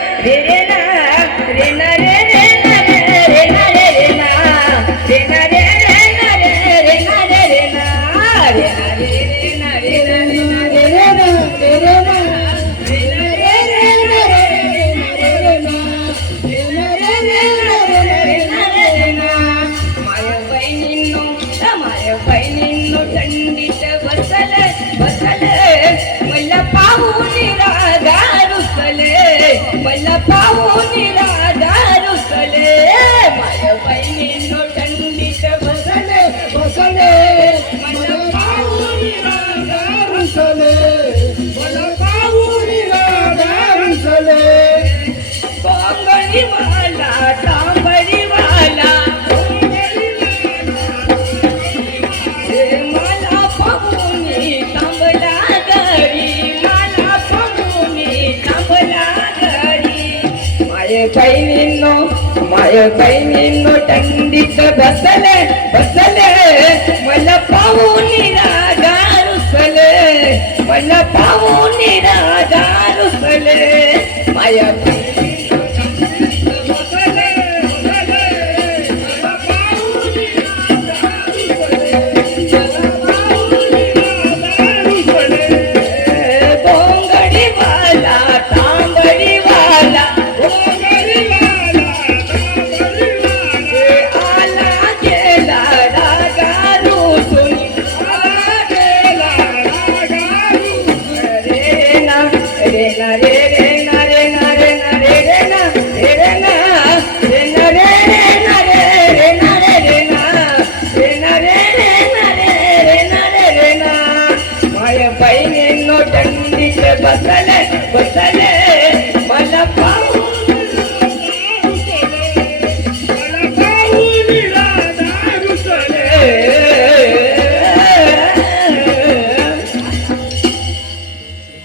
रे रे ना रे ना रे रे ना रे ना रे रे ना रे ना रे रे ना रे ना रे रे ना रे ना रे ना रे ना रे ना रे रे ना रे रे ना रे ना रे रे ना रे ना रे रे ना माझ्या बहिणींनो थंडीत बसले मला पाहून राधा रुसले मला पाहून राधा रुसले माझ्या बहिणींनो थंडीत बसले मला पाहून राधा रुसले मला पाहून राधा रुसले बांगडीवाला तांबडीवाला मला पाहून थांबला घरी मला पाहून थांबला घरी माझ्या बहिणींनो थंडीत बसले मला पाहून राधा रुसले मला पाहून राधा रुसले माझ्या बहिणींनो थंडीत बसले